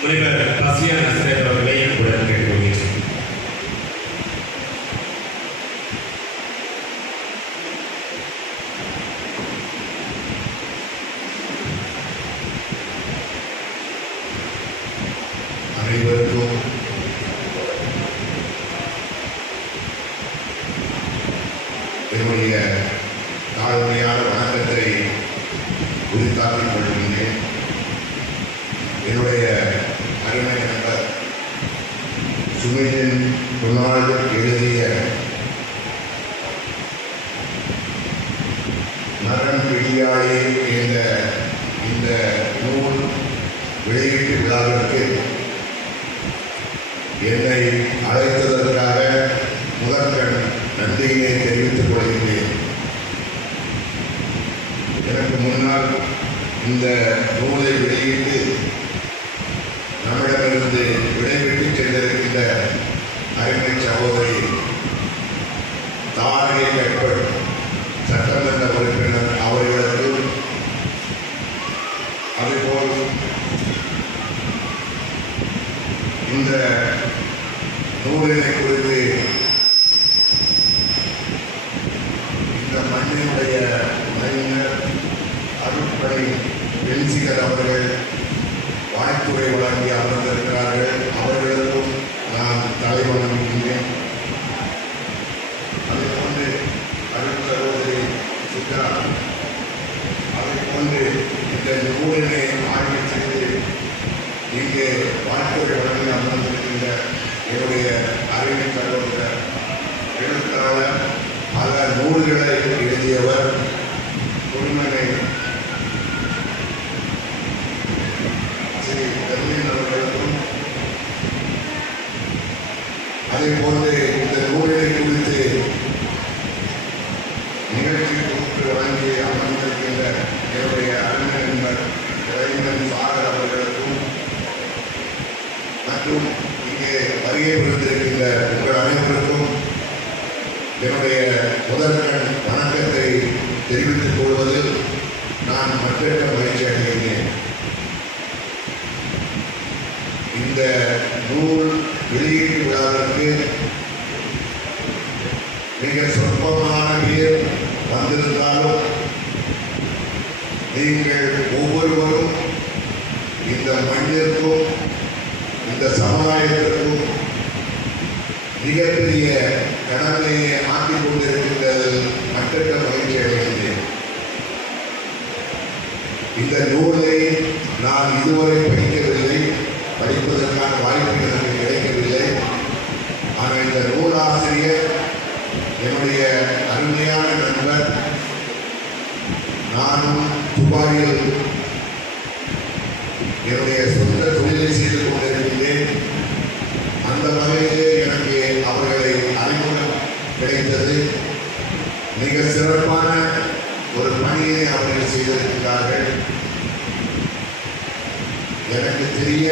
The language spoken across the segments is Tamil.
முனைவர் பசியா நஸ்ரத் அவர்களை உடன் கேட்டுக்கொள்கிறேன். அனைவருக்கும் என்னுடைய தாழ்மையான வணக்கத்தை உரித்தாக்கிக் கொள்கின்றேன். என்னுடைய அருமை நண்பர் சுமித்தின் முன்னாள் எழுதிய மரம் பிடியாளி என்ற இந்த நூல் வெளியீட்டு விழாவிற்கு என்னை அழைத்ததற்காக முதற்கண் நன்றியினை தெரிவித்துக் கொள்கின்றேன். எனக்கு முன்னால் இந்த நூலை வெளியிட்டு நம்மிடமிருந்து விடைபெற்று சென்றிருக்கின்ற அருமை சகோதரி தாரகை கட்பட் சட்டமன்ற உறுப்பினர் அவர்களுக்கும், அதுபோல் இந்த நூலினை குறித்து இந்த மண்ணினுடைய மைனர் அருட்படை வெல்சிகர் அவர்கள் வாய்ப்புரை வழங்கி அமர்ந்திருக்கிறார்கள். அவர்களுக்கும் நான் தலை வணங்குகின்றேன். அதை கொண்டு அருள் சகோதரி சித்ரா, அதை கொண்டு இந்த நூலினை ஆய்வு செய்து இங்கே வாய்ப்புரை வழங்கி அமர்ந்திருக்கின்ற என்னுடைய அறிவை சகோதரர் எழுத்தாளர், பல நூல்களை எழுதியவர் குருமனை ஸ்ரீ கர்ணன் அவர்களுக்கும், அதே போன்று இந்த நூலினை குறித்து நிகழ்ச்சி தொகுப்பு வழங்கி அமர்ந்திருக்கின்ற என்னுடைய அருமை நண்பர் இறைவன் சாரர் அவர்களுக்கும் மற்றும் இங்கே வருகை புரிந்திருக்கின்ற உங்கள் அனைவருக்கும் என்னுடைய முதற்கண் வணக்கத்தை தெரிவித்துக் கொள்வதில் நான் மற்றற்ற மகிழ்ச்சி அடைகிறேன். இந்த நூல் வெளியீட்டு விழாவிற்கு மிக சொற்பமான பேர் வந்திருந்தாலும் நீங்கள் ஒவ்வொருவரும் இந்த மண்ணிற்கும் இந்த சமுதாயத்திற்கும் மிகப்பெரிய கடமையை ஆக்கிக் கொண்டிருக்கின்றதில் மற்றற்ற மகிழ்ச்சி அடைகின்றேன். இந்த நூலை நான் இதுவரை படிக்கவில்லை, படிப்பதற்கான வாய்ப்பு எனக்கு கிடைக்கவில்லை. ஆனால் இந்த நூலாசிரியர் என்னுடைய அருமையான நண்பர். நானும் துபாயில் என்னுடைய சொந்த தொழிலை செய்து கொண்டிருக்கின்றேன். அந்த வகையிலே எனக்கு அவர்களை அறிமுகம் கிடைத்தது. மிக சிறப்பான ஒரு பணியை அவர்கள் செய்திருக்கிறார்கள். எனக்கு தெரிய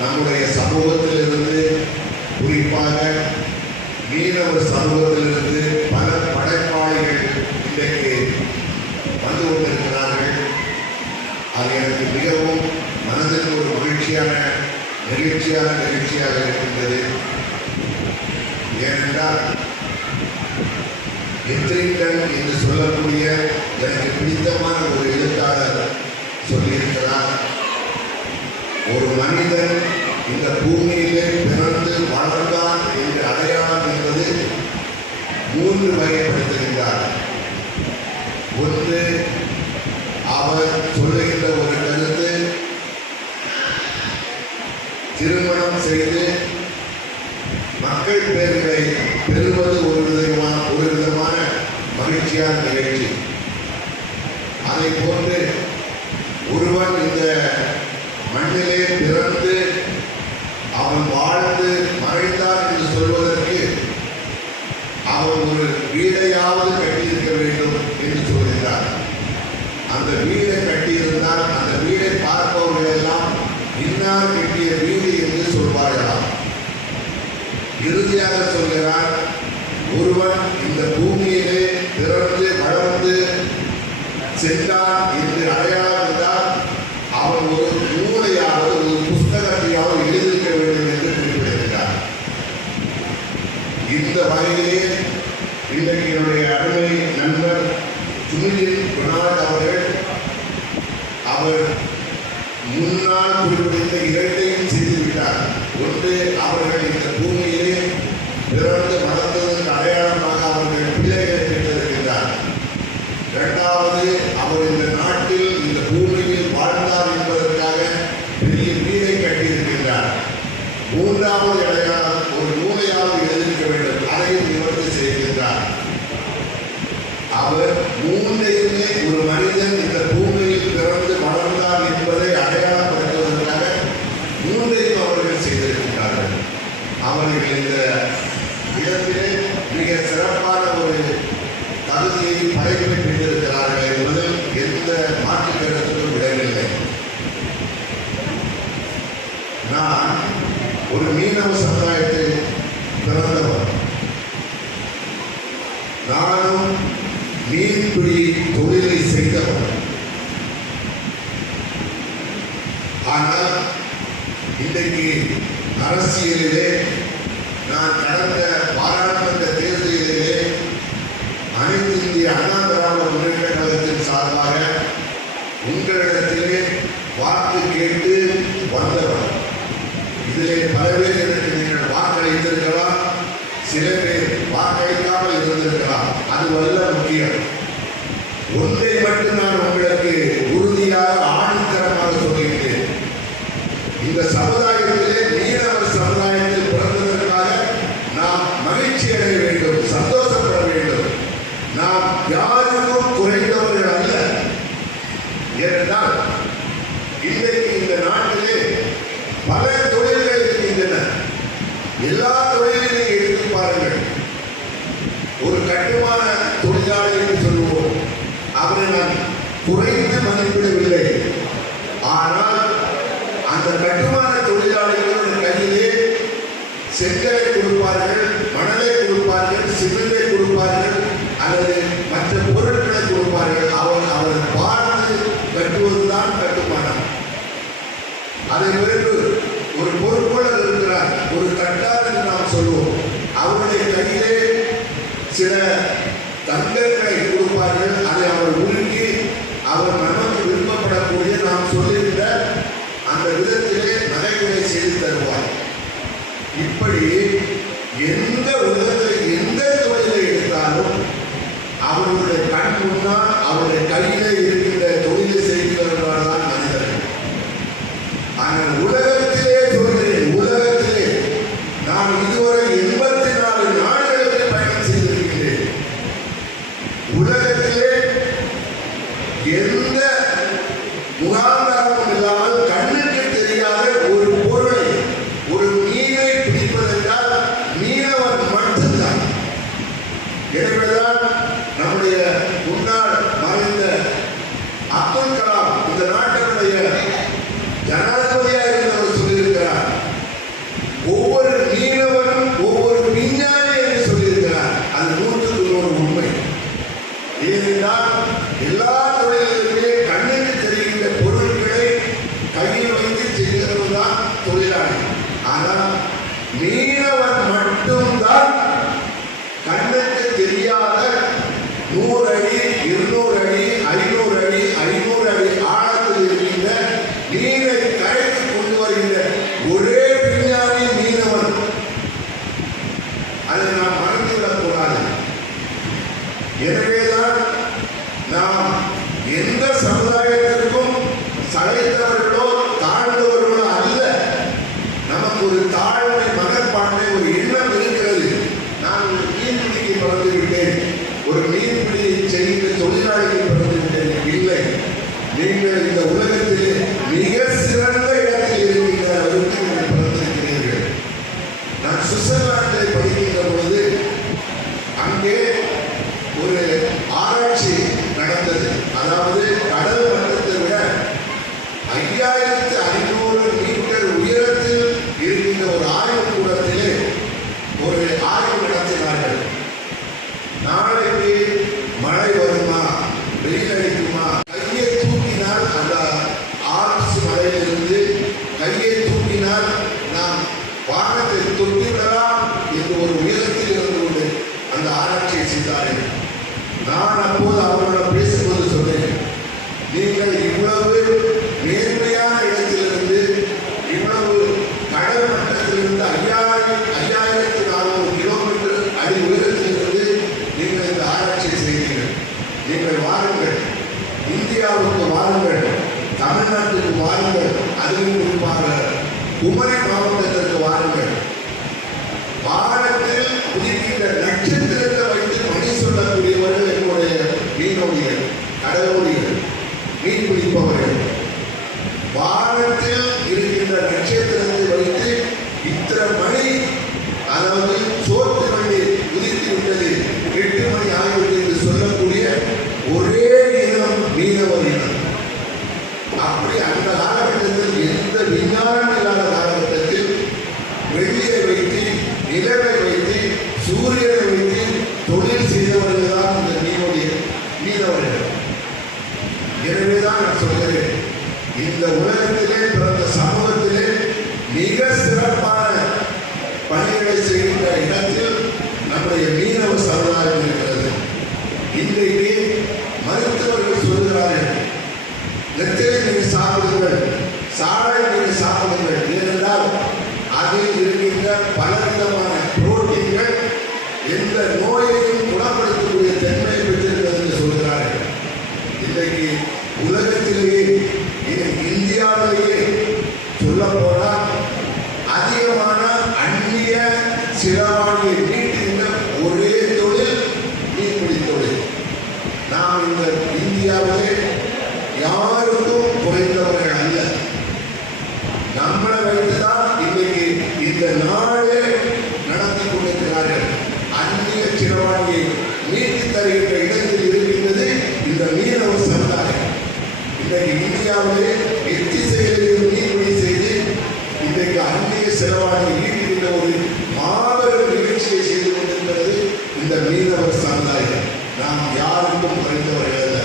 நம்முடைய சமூகத்திலிருந்து, குறிப்பாக மீனவ சமூகத்திலிருந்து பல படைப்பாளிகள் இன்றைக்கு வந்து கொண்டிருக்கிறார்கள். அது எனக்கு மிகவும் மனதிற்கு ஒரு மகிழ்ச்சியான நிகழ்ச்சியாக இருக்கின்றது. ஏனென்றால் எத்திரிக்கன் என்று சொல்லக்கூடிய எனக்கு பிடித்தமான ஒரு எழுத்தாளர் சொல்லியிருக்கிறார், ஒரு மனிதன் இந்த பூமியிலே பிறந்து வளர்ந்தான் என்று அடையாளம் என்பது 3 வகைப்படுத்துகின்றார். ஒன்று, அவர் சொல்லுகின்ற ஒரு கருத்து, திருமணம் செய்து மக்கள் பெயர்களை பெறுவது ஒரு விதமான மகிழ்ச்சியான நிகழ்ச்சி. அதை போன்று ஒருவன் இந்த மண்ணிலே பிறந்து அவன் வாழ்ந்து மறைந்தான் என்று சொல்வதற்கு அவன் ஒரு வீடையாவது கட்டியிருக்க வேண்டும் என்று சொல்கிறார். அந்த வீடை கட்டியிருந்தால் அந்த வீடை பார்ப்பவர்கள் எல்லாம் இன்னார் கட்டிய வீடு என்று சொல்வார்களாம். இறுதியாக சொல்கிறார், ஒருவன் இந்த பூமியிலே பிறந்து வளர்ந்து சென்றான் என்று அடையாளம் இருந்தால் அவன் ஒரு மூளையாவது முன்னால் குறிப்பிட்ட இரண்டையும் செய்துவிட்டார். ஒன்று, அவர்கள் இந்த பூமியிலே பிறந்து வளர்ந்ததற்கு அடையாளமாக அவர்கள் பிள்ளைகளை பெற்றிருக்கின்றார். இரண்டாவது, அவர் இந்த நாட்டில் இந்த பூமியில் வாழ்ந்தார் என்பதற்காக பெரிய வீடை கட்டியிருக்கின்றார். மூன்றாவது அடையாளம், ஒரு நூலையாவது எழுதியிருக்க வேண்டும், அதையும் நிவர்த்தி செய்கின்றார். அவர் மூன்றையுமே ஒரு மனிதன் இந்த பூமியில் பிறந்து வளர்ந்தார் என்பதை அடையாளப்படுத்துவதற்காக மூன்றையும் அவர்கள் செய்திருக்கிறார்கள். அவர்கள் இந்த இடத்திலே மிக சிறப்பான ஒரு தகுதியை படைப்பை பெற்றிருக்கிறார்கள் என்பதில் எந்த மாற்று கருத்துக்கும் இடமில்லை. நான் ஒரு மீனவ சமுதாயத்தில் பிறந்தவர். நானும் மீன்பிடி தொழிலை செய்தவர். ஆனால் இன்றைக்கு அரசியலிலே நான் கடந்த பாராளுமன்ற தேர்தலிலே அனைத்து இந்திய அண்ணா திராவிட முன்னேற்ற கழகத்தின் சார்பாக உங்களிடத்திலே வாக்கு கேட்டு வந்தவர். இதிலே பல பேர் எனக்கு நீங்கள் வாக்களித்திருக்கலாம், சில பேர் வாக்களிக்காமல் இருந்திருக்கலாம். அதுவல்ல முக்கியம். ஒன்றை மட்டும் நான் உங்களுக்கு உறுதியாக ஆணித்தரமாக சொல்லுகிறேன். இந்த சமுதாயத்திலே மீனவர் சமுதாயத்தில் பிறந்ததற்காக நாம் மகிழ்ச்சி அடைய வேண்டும், சந்தோஷப்பட வேண்டும். நாம் யாருக்கும் குறைந்தவர்கள் அல்ல. ஏனென்றால் இன்றைக்கு இந்த நாட்டிலே பல தொழில்கள் இருக்கின்றன. எல்லா தொழிலையும் எடுத்து பாருங்கள். ஒரு கட்டுமான தொழிலாளி என்று சொல்லுவோம், அவரை நான் குறைந்து மதிப்பிடவில்லை. ஆனால் அந்த கட்டுமான தொழிலாளிகளோட கையிலே செங்கலை கொடுப்பார்கள், மணலை கொடுப்பார்கள், சிமெண்டை கொடுப்பார்கள், அல்லது மற்ற பொருட்களை கொடுப்பார்கள். அவர் பார்த்து கட்டுவதுதான் கட்டுமானம். அதை பிறகு ஒரு பொறுப்பாளர் இருக்கிறார், ஒரு கட்டார் என்று நாம் சொல்லுவோம். அவருடைய கையிலே சில தங்கங்களை கொடுப்பார்கள். அதை அவர் உருக்கி அவர் நமக்கு விருப்பப்படக்கூடிய நாம் சொல்லுகின்ற அந்த விதத்திலே நகைகளை செய்து தருவார். இப்படி எந்த உலகத்தில் எந்த தொழிலை எடுத்தாலும் அவர்களுடைய கண் முன்னால் அவருடைய கையிலே இருக்கின்ற தொழிலை செய்கிறவர்கள் தான் மனிதர்கள். ஆனால் உலகத்திலே சொல்கிறேன், உலகத்திலே நான் இதுவரை 84 நாடுகளுக்கு பயணம் செய்திருக்கிறேன். உலகத்திலே எந்த முகாந்தாரமும் இல்லாமல் கண்ணுக்கு தெரியாத ஒரு பொருளை, ஒரு மீனை பிடிப்பதென்றால் மீனவர் மட்டும்தான். எனவேதான் நம்முடைய முன்னாள் மறைந்த அப்துல் கலாம் இந்த நாட்டினுடைய ஜனாதிபதியாக இருந்தவர் குமரி மாவட்டத்திற்கு வாருங்கள். வானத்தில் உதிக்கின்ற நட்சத்திரத்தை வைத்து பணி சொல்லக்கூடியவர்கள் என்னுடைய மீனவர்கள், கடலோடிகள், மீன் பிடிப்பவர்கள். வானத்தில் இருக்கின்ற நட்சத்திரத்தை வைத்து இத்தனை மணி, அதாவது சோற்று மணி உதித்து விட்டது, 8 மணி ஆகிவிட்டது என்று சொல்லக்கூடிய ஒரே இனம் மீனவர் இனம். அப்படி அந்த காலகட்டத்தில் எந்த விஞ்ஞானம் இல்லாத காலகட்டத்தில் வெள்ளியை வைத்து, நிலவை வைத்து, சூரியனை வைத்து தொழில் செய்தவர்கள் தான் இந்த மீனவர்கள். எனவேதான் நான் சொல்கிறேன், இந்த உலகத்திலே பிறந்த சமூகத்திலே மிக சிறப்பான பணிகளை செய்கின்ற இடத்தில் நம்முடைய மீனவ சமுதாயம் இருக்கிறது. இன்றைக்கு மருத்துவர்கள் சொல்கிறார்கள், நெத்தலி மீன் சாப்பிடுங்கள், சாலை மீன் சாப்பிடுங்கள். ஏனென்றால் அதில் இருக்கின்ற பலவிதமான புரோட்டீன்கள் எந்த நோயையும் குணப்படுத்தக்கூடிய தன்மையை பெற்றிருக்கிறது என்று சொல்கிறார்கள். இன்றைக்கு உலகத்திலேயே, இந்தியாவிலேயே சொல்ல போனால் அதிகமான அந்நிய சிலவாணியை நீட்டுகின்ற ஒரே தொழில் மீன்பிடி தொழில். நாம் இந்த இந்தியாவிலே யாருக்கும் குறைந்தவர்கள் அல்ல. நம்மளை வைத்துதான் இன்றைக்கு இந்த நாடே நடத்தி கொண்டிருக்கிறார்கள். அந்நிய சிலவாணியை மீட்டு தருகின்ற இடத்தில் இருக்கின்றது இந்த மீனவ சமுதாயம். இன்றைக்கு இந்தியாவிலே எத்திசைகளில் மீன்பிடி செய்து இன்றைக்கு அந்நிய செலவாணி ஈடுகின்ற ஒரு மாபெரும் நிகழ்ச்சியை செய்து கொண்டிருக்கிறது இந்த மீனவர் சமுதாயம். நாம் யாருக்கும் குறைந்தவர்கள் அல்ல.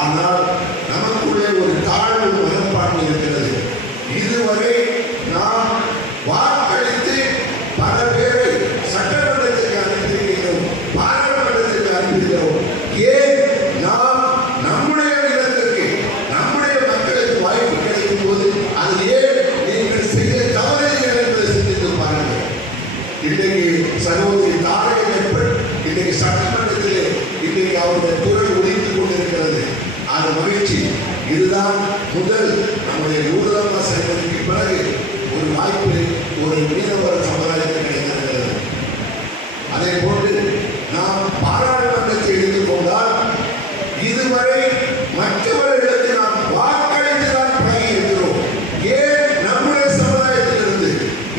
ஆனால் நமக்குள்ளே ஒரு தாழ்வு மனப்பான்மை இருக்கிறது. இதுவரை நாம் வாக்களித்து பல பேரை சட்டமன்றத்திற்கு அனுப்பியிருக்கிறோம், பாராளுமன்றத்திற்கு அனுப்பியிருக்கிறோம். ஏன் நாம் நம்முடைய இடத்திற்கு, நம்முடைய மக்களுக்கு வாய்ப்பு கிடைக்கும் போது அது ஏன் நீங்கள் செய்ய தவறுகள் என்பதை சிந்தித்து பாருங்கள். இன்றைக்கு சகோதரி தாரகங்கள் இன்றைக்கு சட்டமன்றத்திலே இன்றைக்கு அவருடைய குரல் ஒலித்துக் கொண்டிருக்கிறது. அது மகிழ்ச்சி. இதுதான் முதல் நம்முடைய ஊர்வலமா செய்வதற்கு பிறகு ஒரு வாய்ப்பு ஒரு மீனவர் சமுதாயத்தில் கிடைத்திருக்கிறது. அதே போன்று நாம் பாராளுமன்றத்தை எடுத்துக்கொண்டால் இதுவரை மற்றவர்களுக்கு நாம் வாக்களித்து தான் பழகி இருக்கிறோம். ஏன் நம்முடைய சமுதாயத்திலிருந்து,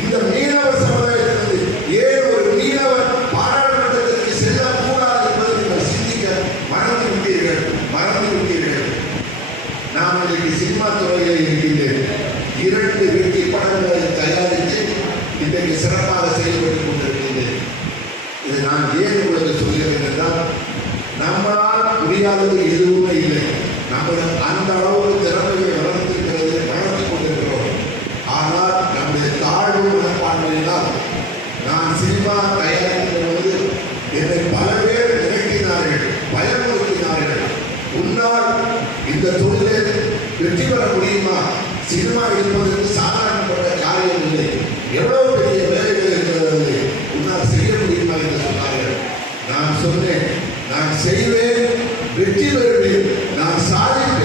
இந்த மீனவர் சமுதாயத்திலிருந்து ஏன் ஒரு மீனவர் பாராளுமன்றத்திற்கு செல்லக்கூடாது என்பதை நீங்கள் சிந்திக்க மறந்து விட்டீர்கள். நாம் இன்றைக்கு சினிமா துறையில் இருக்கின்றேன். 2 வெற்றி படங்களை தயாரித்து இன்றைக்கு சிறப்பாக செயல்பட்டுக் கொண்டிருக்கின்றேன். இது நான் ஏன் உங்களுக்கு சொல்கிறேன் என்றால், நம்மளால் முடியாதது எதுவுமே இல்லை. நம்மளும் அந்த அளவுக்கு திறமையை வளர்த்துக் கொண்டிருக்கிறோம். ஆனால் நம்முடைய தாழ்வு மனப்பான்மையினால் நான் சினிமா தயாரிக்கிற போது என்னை பல பேர் நினைக்கிறார்கள், பயமுறுத்தினார்கள். உன்னால் இந்த தொழிலை வெற்றி பெற முடியுமா? சினிமா எடுப்பதற்கு சாதாரணப்பட்ட காரியம் இல்லை, எவ்வளவு பெரிய வேலைகள் இருக்கிறது, உன்னால் செய்ய முடியுமா என்று சொன்னார்கள். நான் சொன்னேன், நான் செய்வேன், வெற்றி பெறுவேன், நான் சாதிப்பேன்.